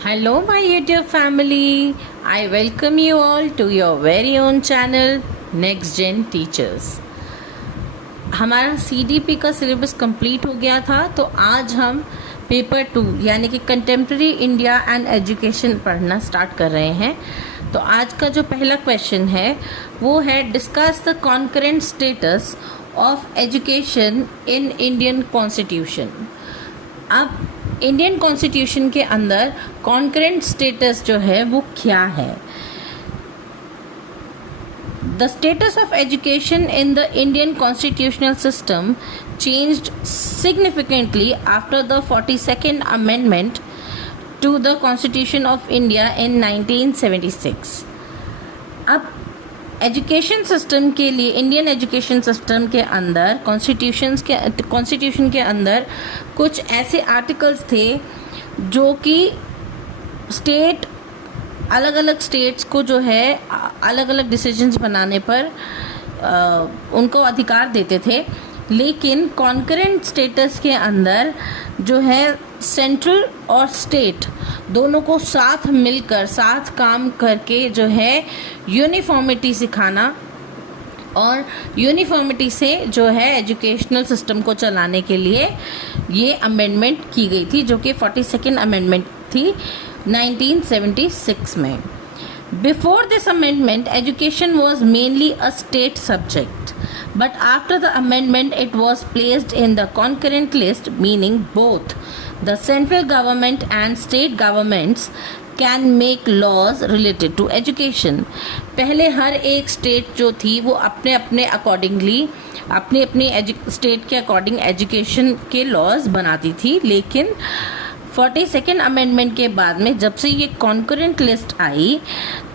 Hello, my YouTube family. I welcome you all to your very own channel, Next Gen Teachers. हमारा CDP का syllabus complete हो गया था, तो आज हम पेपर 2 यानी कि कंटेम्प्रेरी इंडिया एंड एजुकेशन पढ़ना स्टार्ट कर रहे हैं। तो आज का जो पहला क्वेश्चन है वो है discuss the concurrent status of education in Indian constitution. अब इंडियन कॉन्स्टिट्यूशन के अंदर कॉन्करेंट स्टेटस जो है वो क्या है? The status of education in the Indian constitutional system changed significantly after the 42nd Amendment to the Constitution of India in 1976. अब education system के लिए इंडियन एजुकेशन सिस्टम के अंदर कॉन्स्टिट्यूशन के अंदर कुछ ऐसे आर्टिकल्स थे जो कि स्टेट अलग अलग स्टेट्स को जो है अलग अलग डिसीजंस बनाने पर उनको अधिकार देते थे, लेकिन कॉन्करेंट स्टेटस के अंदर जो है सेंट्रल और स्टेट दोनों को साथ मिलकर साथ काम करके जो है यूनिफॉर्मिटी सिखाना और यूनिफॉर्मिटी से जो है एजुकेशनल सिस्टम को चलाने के लिए ये अमेंडमेंट की गई थी, जो कि 42nd अमेंडमेंट थी 1976 में। Before this amendment, education was mainly a state subject, but after the amendment it was placed in the concurrent list, meaning both the central government and state governments can make laws related to education. पहले हर एक state जो थी वो अपने अपने accordingly अपने state के according education के लॉज बनाती थी, लेकिन 42nd अमेंडमेंट के बाद में जब से ये कॉन्करेंट लिस्ट आई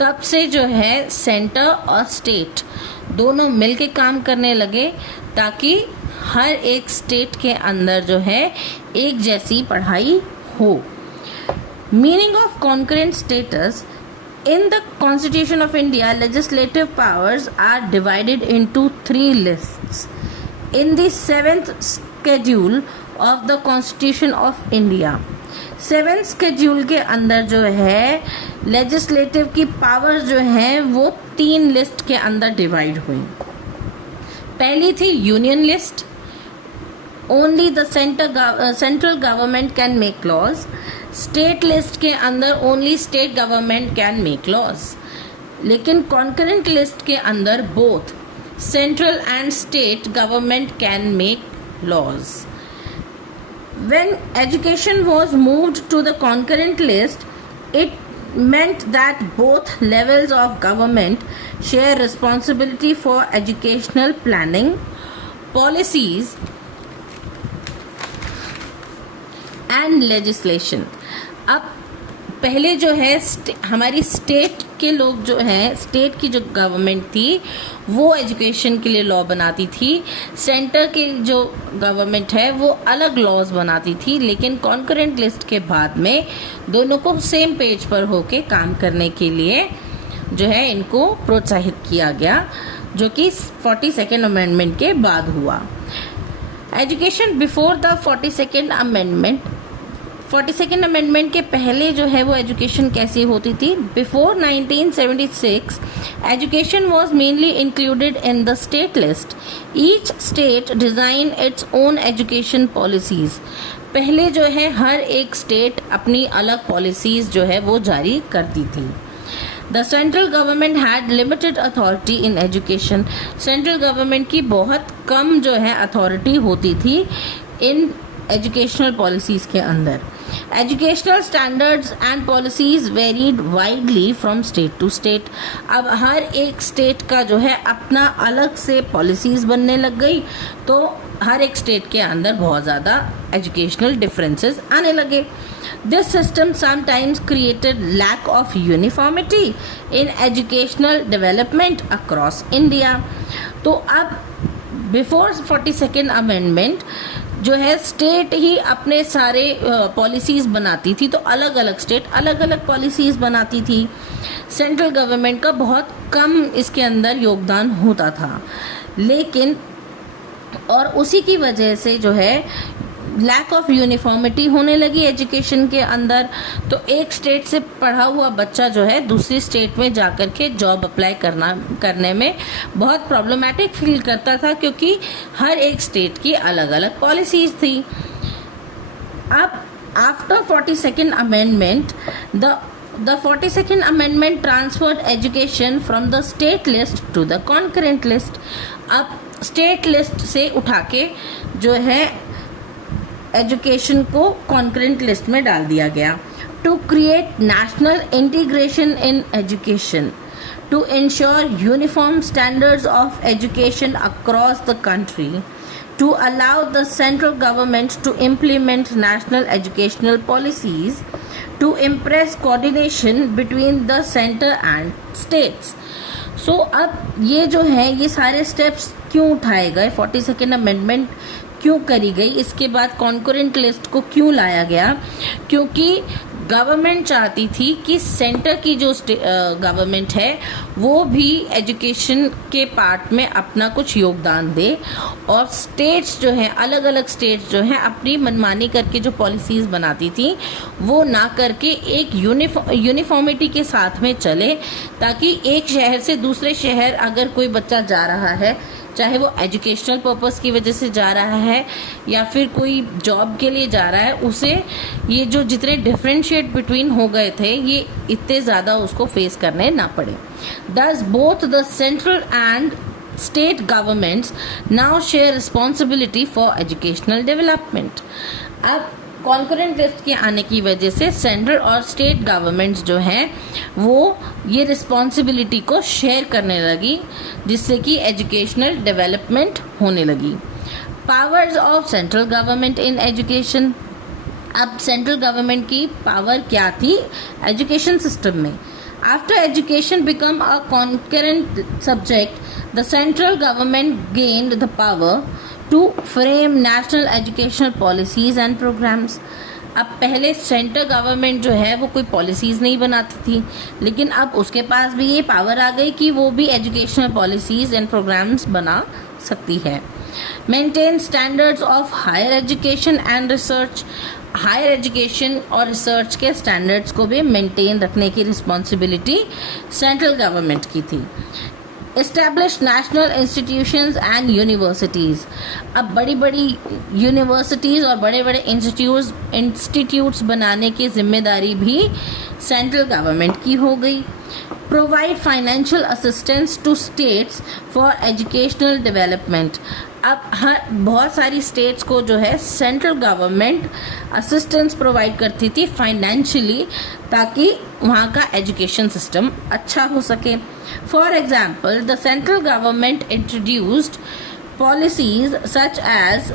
तब से जो है सेंटर और स्टेट दोनों मिलके काम करने लगे ताकि हर एक स्टेट के अंदर जो है एक जैसी पढ़ाई हो। Meaning of concurrent status in the Constitution of India, legislative powers are divided into 3 lists. In the 7th schedule of the Constitution of India, 7th schedule के अंदर जो है लेजिस्लेटिव की पावर जो है वो 3 लिस्ट के अंदर डिवाइड हुई। पहली थी union list, only the central government can make laws. State list के अंदर only state government can make laws, लेकिन कॉन्करेंट लिस्ट के अंदर both central and state government can make laws. When education was moved to the concurrent list, it meant that both levels of government share responsibility for educational planning, policies and legislation. अब पहले जो है हमारी state के लोग जो हैं, state की जो गवर्नमेंट थी वो एजुकेशन के लिए लॉ बनाती थी, सेंटर की जो गवर्नमेंट है वो अलग लॉज बनाती थी, लेकिन कॉन्करेंट लिस्ट के बाद में दोनों को सेम पेज पर होके काम करने के लिए जो है इनको प्रोत्साहित किया गया, जो कि 42nd अमेंडमेंट के बाद हुआ। Education before the 42nd amendment, 42nd amendment के पहले जो है वो एजुकेशन कैसी होती थी? Before 1976 education was mainly included in the state list. Each state design its own education policies. पहले जो है हर एक स्टेट अपनी अलग पॉलिसीज जो है वो जारी करती थी। The central government had limited authority in education. Central government की बहुत कम जो है अथॉरिटी होती थी इन एजुकेशनल पॉलिसीज के अंदर। Educational standards and policies varied widely from state to state. अब हर एक स्टेट का जो है अपना अलग से पॉलिसीज बनने लग गई, तो हर एक स्टेट के अंदर बहुत ज़्यादा एजुकेशनल डिफरेंसेस आने लगे। This system sometimes created lack of uniformity in educational development across India. तो अब बिफोर 42nd अमेंडमेंट जो है स्टेट ही अपने सारे पॉलिसीज बनाती थी, तो अलग अलग स्टेट अलग अलग पॉलिसीज बनाती थी। सेंट्रल गवर्नमेंट का बहुत कम इसके अंदर योगदान होता था, लेकिन और उसी की वजह से जो है लैक ऑफ यूनिफॉर्मिटी होने लगी एजुकेशन के अंदर, तो एक स्टेट से पढ़ा हुआ बच्चा जो है दूसरी स्टेट में जाकर के जॉब अप्लाई करने में बहुत प्रॉब्लमेटिक फील करता था, क्योंकि हर एक स्टेट की अलग अलग पॉलिसीज थी। अब after 42nd amendment, the 42nd amendment transferred education from the state list to the concurrent list। अब स्टेट लिस्ट से उठा के जो है एजुकेशन को कॉन्करेंट लिस्ट में डाल दिया गया। To create national integration in education, to ensure uniform standards of education across the country, to allow the central government to implement national educational policies, to impress coordination between the center and states। So अब ये जो है ये सारे steps क्यों उठाए गए, 42nd amendment क्यों करी गई, इसके बाद कॉन्करेंट लिस्ट को क्यों लाया गया, क्योंकि गवर्नमेंट चाहती थी कि सेंटर की जो गवर्नमेंट है वो भी एजुकेशन के पार्ट में अपना कुछ योगदान दे, और स्टेट्स जो हैं, अलग अलग स्टेट्स जो हैं अपनी मनमानी करके जो पॉलिसीज बनाती थी वो ना करके एक यूनिफॉर्मिटी के साथ में चले, ताकि एक शहर से दूसरे शहर अगर कोई बच्चा जा रहा है, चाहे वो एजुकेशनल पर्पस की वजह से जा रहा है या फिर कोई जॉब के लिए जा रहा है, उसे ये जो जितने डिफरेंशिएट बिटवीन हो गए थे ये इतने ज़्यादा उसको फेस करने ना पड़े। Thus both the central and state governments now share responsibility for educational development। अब कॉन्करेंट लिस्ट के आने की वजह से सेंट्रल और स्टेट गवर्नमेंट्स जो हैं वो ये रिस्पॉन्सिबिलिटी को शेयर करने लगी, जिससे कि एजुकेशनल डेवलपमेंट होने लगी। Powers of central government in education. अब सेंट्रल गवर्नमेंट की पावर क्या थी एजुकेशन सिस्टम में? After education became a concurrent subject, the central government gained the power to frame national educational policies and programs। अब पहले centre government जो है वो कोई पॉलिसीज़ नहीं बनाती थी, लेकिन अब उसके पास भी ये पावर आ गई कि वो भी एजुकेशनल पॉलिसीज़ एंड प्रोग्राम्स बना सकती है। Maintain standards of higher education and research. Higher education और रिसर्च के स्टैंडर्ड्स को भी मेंटेन रखने की रिस्पॉन्सिबिलिटी सेंट्रल गवर्नमेंट की थी। Establish national institutions and universities. अब बड़ी बड़ी यूनिवर्सिटीज़ और बड़े बड़े इंस्टीट्यूट्स बनाने की जिम्मेदारी भी सेंट्रल गवर्नमेंट की हो गई। Provide financial assistance to states for educational development. अब बहुत सारी स्टेट्स को जो है सेंट्रल गवर्नमेंट असिस्टेंस प्रोवाइड करती थी फाइनेंशियली, ताकि वहाँ का एजुकेशन सिस्टम अच्छा हो सके। For example, the central government introduced policies such as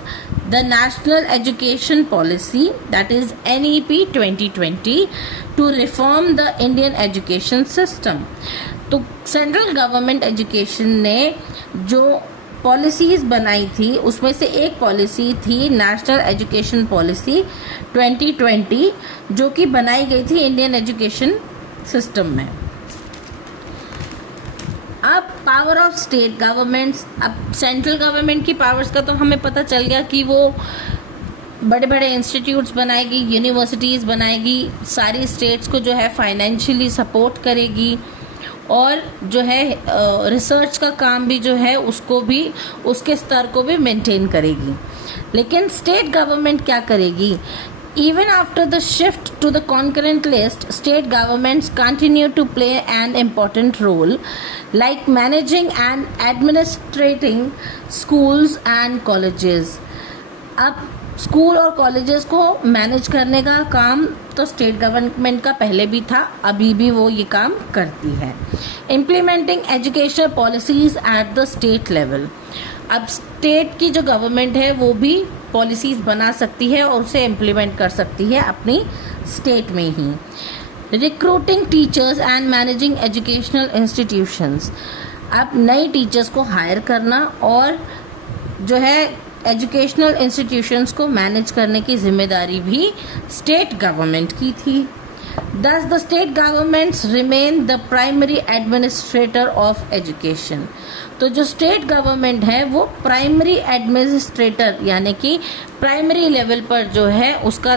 the National Education Policy, that is NEP 2020, to reform the Indian education system। तो सेंट्रल गवर्नमेंट एजुकेशन ने जो पॉलिसीज़ बनाई थी उसमें से एक पॉलिसी थी नेशनल एजुकेशन पॉलिसी 2020, जो कि बनाई गई थी इंडियन एजुकेशन सिस्टम में। अब पावर ऑफ स्टेट गवर्नमेंट्स। अब सेंट्रल गवर्नमेंट की पावर्स का तो हमें पता चल गया कि वो बड़े बड़े इंस्टीट्यूट्स बनाएगी, यूनिवर्सिटीज़ बनाएगी, सारी स्टेट्स को जो है फाइनेंशियली सपोर्ट करेगी, और जो है रिसर्च का काम भी जो है उसको भी, उसके स्तर को भी मेंटेन करेगी। लेकिन स्टेट गवर्नमेंट क्या करेगी? Even after the shift to the concurrent list, state governments continue to play an important role, like managing and administrating schools and colleges। अब स्कूल और कॉलेजेस को मैनेज करने का काम तो स्टेट गवर्नमेंट का पहले भी था, अभी भी वो ये काम करती है। Implementing educational policies at the state level. अब स्टेट की जो गवर्नमेंट है वो भी पॉलिसीज़ बना सकती है और उसे इम्प्लीमेंट कर सकती है अपनी स्टेट में ही। Recruiting teachers and managing educational institutions. अब नई टीचर्स को हायर करना और जो है एजुकेशनल इंस्टीट्यूशंस को मैनेज करने की जिम्मेदारी भी स्टेट गवर्नमेंट की थी। Thus, the state governments remain the primary administrator of education. तो जो स्टेट गवर्नमेंट है वो प्राइमरी एडमिनिस्ट्रेटर यानी कि प्राइमरी लेवल पर जो है उसका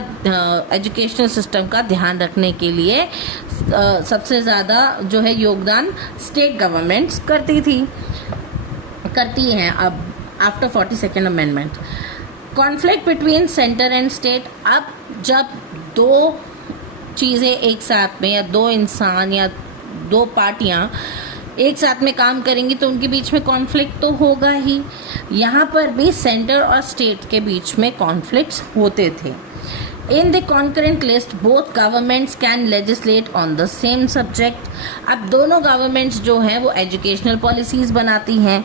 एजुकेशनल सिस्टम का ध्यान रखने के लिए सबसे ज़्यादा जो है योगदान स्टेट गवर्नमेंट्स करती हैं अब after 42nd amendment. Conflict between centre and state, अब जब दो चीज़ें एक साथ में या दो इंसान या दो पार्टियां एक साथ में काम करेंगी तो उनके बीच में कॉन्फ्लिक्ट तो होगा ही। यहाँ पर भी सेंटर और स्टेट के बीच में कॉन्फ्लिक्ट्स होते थे। इन the concurrent list both governments can legislate on the same subject. अब दोनों गवर्नमेंट्स जो हैं वो एजुकेशनल पॉलिसीज़ बनाती हैं,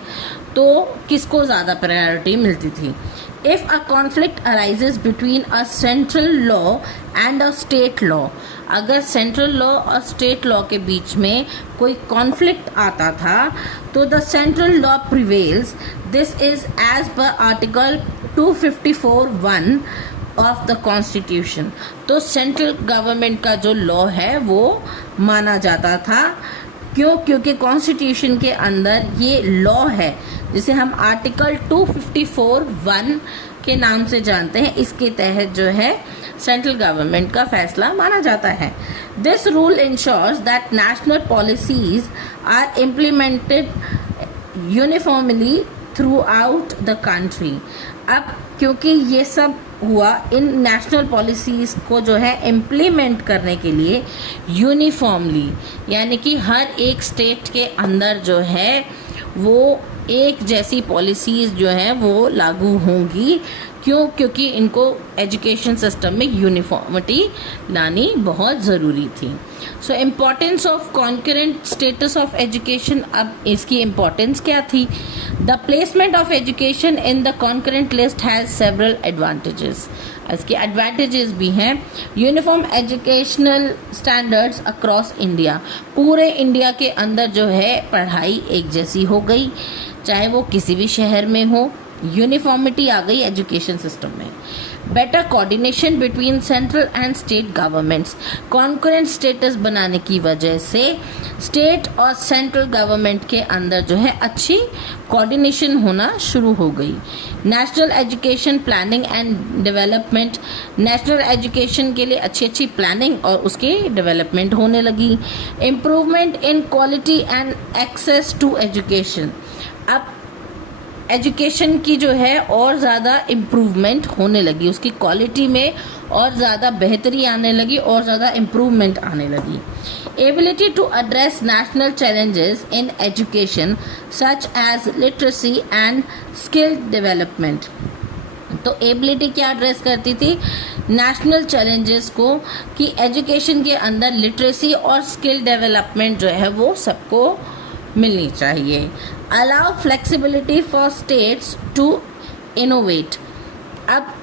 तो किसको ज़्यादा प्रायोरिटी मिलती थी। If a conflict arises between a central law and a state law, अगर सेंट्रल लॉ और स्टेट लॉ के बीच में कोई कॉन्फ्लिक्ट आता था तो the central law prevails. This is as per article 254(1) of the constitution. तो सेंट्रल गवर्नमेंट का जो लॉ है वो माना जाता था। क्यों? क्योंकि कॉन्स्टिट्यूशन के अंदर ये लॉ है जिसे हम आर्टिकल 254(1) के नाम से जानते हैं। इसके तहत जो है सेंट्रल गवर्नमेंट का फैसला माना जाता है। This rule ensures that national policies are implemented uniformly throughout the country. अब क्योंकि ये सब हुआ, इन नेशनल पॉलिसीज़ को जो है इम्प्लीमेंट करने के लिए यूनिफॉर्मली यानी कि हर एक स्टेट के अंदर जो है वो एक जैसी पॉलिसीज़ जो हैं वो लागू होंगी। क्यों? क्योंकि इनको एजुकेशन सिस्टम में यूनिफॉर्मिटी लानी बहुत ज़रूरी थी। So importance of concurrent status of education, अब इसकी इम्पॉर्टेंस क्या थी। The placement of education in the concurrent list has several advantages. इसके एडवांटेजेस भी हैं। Uniform educational standards across India, पूरे इंडिया के अंदर जो है पढ़ाई एक जैसी हो गई, चाहे वो किसी भी शहर में हो, यूनिफॉर्मिटी आ गई एजुकेशन सिस्टम में। Better coordination between central and state governments, concurrent status बनाने की वजह से स्टेट और सेंट्रल गवर्नमेंट के अंदर जो है अच्छी कोऑर्डिनेशन होना शुरू हो गई। National education planning and development, national education के लिए अच्छी अच्छी प्लानिंग और उसकी डेवलपमेंट होने लगी। Improvement in quality and access to education, अब एजुकेशन की जो है और ज़्यादा इम्प्रूवमेंट होने लगी, उसकी क्वालिटी में और ज़्यादा बेहतरी आने लगी और ज़्यादा इम्प्रूवमेंट आने लगी। Ability to address national challenges in education such as literacy and skill development, तो एबिलिटी क्या एड्रेस करती थी? नेशनल चैलेंजेस को, कि एजुकेशन के अंदर लिटरेसी और स्किल डेवलपमेंट जो है वो सबको मिलनी चाहिए। Allow flexibility for states to innovate, अब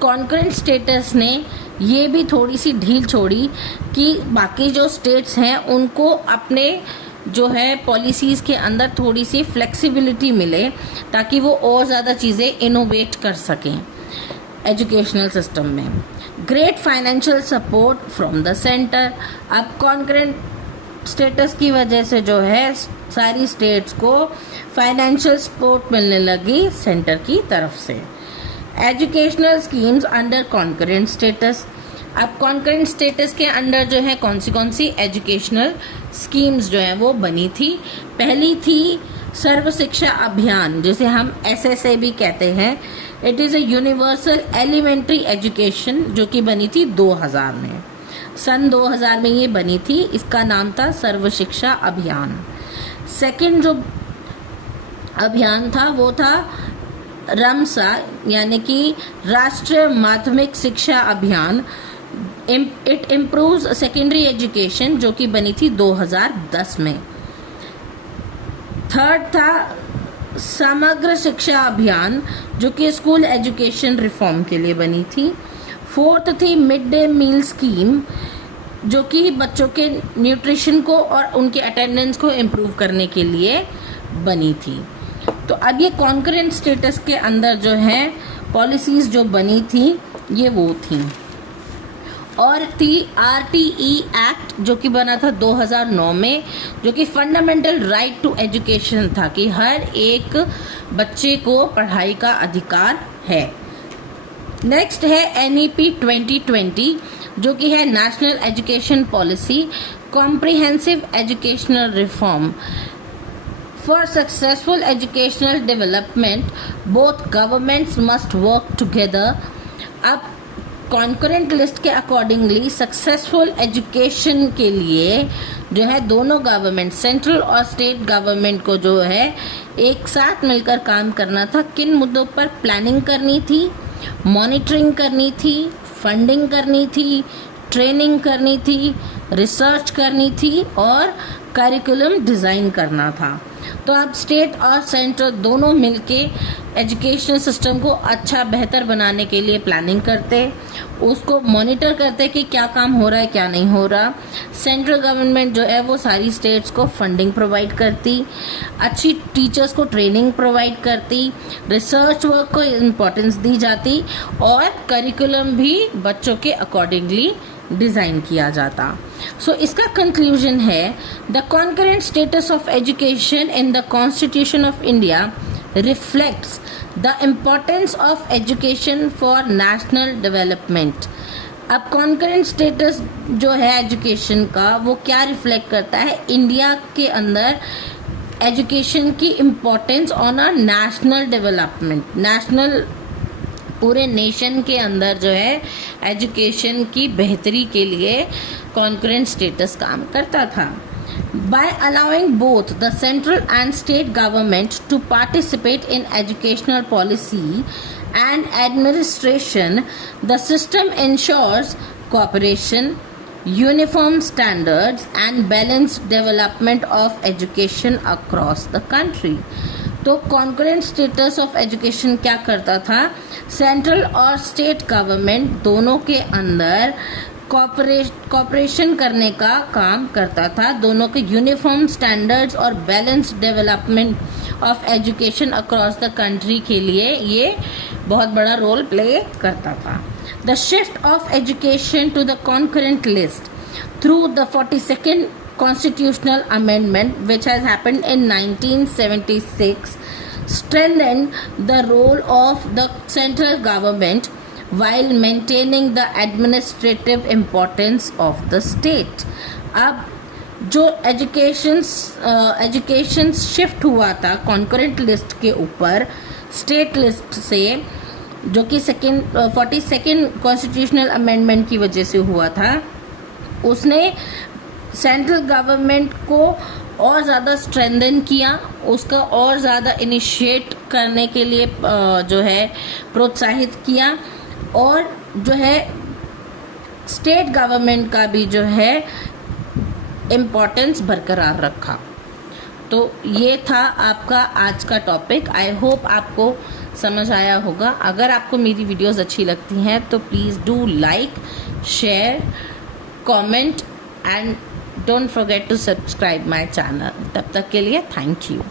कॉन्करेंट स्टेटस ने ये भी थोड़ी सी ढील छोड़ी कि बाकी जो स्टेट्स हैं उनको अपने जो है पॉलिसीज़ के अंदर थोड़ी सी फ्लेक्सिबिलिटी मिले ताकि वो और ज़्यादा चीज़ें इनोवेट कर सकें एजुकेशनल सिस्टम में। Great financial support from the centre, अब कॉन्करेंट स्टेटस की वजह से जो है सारी स्टेट्स को फाइनेंशियल सपोर्ट मिलने लगी सेंटर की तरफ से। Educational schemes under concurrent status, अब कॉन्करेंट स्टेटस के अंडर जो है कौन सी एजुकेशनल स्कीम्स जो है वो बनी थी। पहली थी सर्व शिक्षा अभियान, जिसे हम SSA भी कहते हैं। It is a universal elementary education, जो कि बनी थी 2000 में, सन 2000 में ये बनी थी। इसका नाम था सर्व शिक्षा अभियान। सेकंड जो अभियान था वो था रमसा, यानी कि राष्ट्रीय माध्यमिक शिक्षा अभियान। इट इम्प्रूव्स सेकेंडरी एजुकेशन, जो कि बनी थी 2010 में। थर्ड था समग्र शिक्षा अभियान, जो कि स्कूल एजुकेशन रिफॉर्म के लिए बनी थी। फोर्थ थी मिड डे मील स्कीम, जो कि बच्चों के न्यूट्रिशन को और उनके अटेंडेंस को इम्प्रूव करने के लिए बनी थी। तो अब ये कॉन्करेंट स्टेटस के अंदर जो है पॉलिसीज़ जो बनी थी ये वो थी। और थी RTE एक्ट जो कि बना था 2009 में, जो कि फंडामेंटल राइट टू एजुकेशन था कि हर एक बच्चे को पढ़ाई का अधिकार है। नेक्स्ट है NEP 2020 जो कि है national education policy comprehensive educational reform for successful educational development both governments must work together. अब कॉन्करेंट लिस्ट के अकॉर्डिंगली सक्सेसफुल एजुकेशन के लिए जो है दोनों गवर्नमेंट, सेंट्रल और स्टेट गवर्नमेंट को जो है एक साथ मिलकर काम करना था। किन मुद्दों पर? प्लानिंग करनी थी, मॉनिटरिंग करनी थी, फंडिंग करनी थी, ट्रेनिंग करनी थी, रिसर्च करनी थी और करिकुलम डिज़ाइन करना था। तो अब स्टेट और सेंट्रल दोनों मिलके एजुकेशन सिस्टम को अच्छा बेहतर बनाने के लिए प्लानिंग करते, उसको मॉनिटर करते कि क्या काम हो रहा है क्या नहीं हो रहा। सेंट्रल गवर्नमेंट जो है वो सारी स्टेट्स को फंडिंग प्रोवाइड करती, अच्छी टीचर्स को ट्रेनिंग प्रोवाइड करती, रिसर्च वर्क को इम्पोर्टेंस दी जाती और करिकुलम भी बच्चों के अकॉर्डिंगली डिज़ाइन किया जाता। सो इसका कंक्लूजन है the concurrent status of education in the constitution of India reflects the importance of education for national development. अब कॉन्करेंट स्टेटस जो है एजुकेशन का वो क्या रिफ्लेक्ट करता है? इंडिया के अंदर एजुकेशन की importance on a national development, national पूरे नेशन के अंदर जो है एजुकेशन की बेहतरी के लिए कॉन्करेंट स्टेटस काम करता था। By allowing both the central and state government to participate in educational policy and administration, the system ensures cooperation, uniform standards and balanced development of education across the country। तो concurrent status of education क्या करता था? Central और state government दोनों के अंदर corporation करने का काम करता था, दोनों के यूनिफॉर्म स्टैंडर्ड्स और balanced development of education across the country के लिए ये बहुत बड़ा रोल प्ले करता था। The shift of education to the concurrent list through the 42nd constitutional amendment which has happened in 1976 strengthened the role of the central government while maintaining the administrative importance of the state। अब जो education shift हुआ था concurrent list के ऊपर state list से, जो कि 42nd constitutional amendment की वजह से हुआ था, उसने सेंट्रल गवर्नमेंट को और ज़्यादा स्ट्रेंथन किया, उसका और ज़्यादा इनिशिएट करने के लिए जो है प्रोत्साहित किया और जो है स्टेट गवर्नमेंट का भी जो है इम्पोर्टेंस बरकरार रखा। तो ये था आपका आज का टॉपिक। आई होप आपको समझ आया होगा। अगर आपको मेरी वीडियोस अच्छी लगती हैं तो please do like, share, comment and don't forget to subscribe my channel। तब तक के लिए थैंक यू।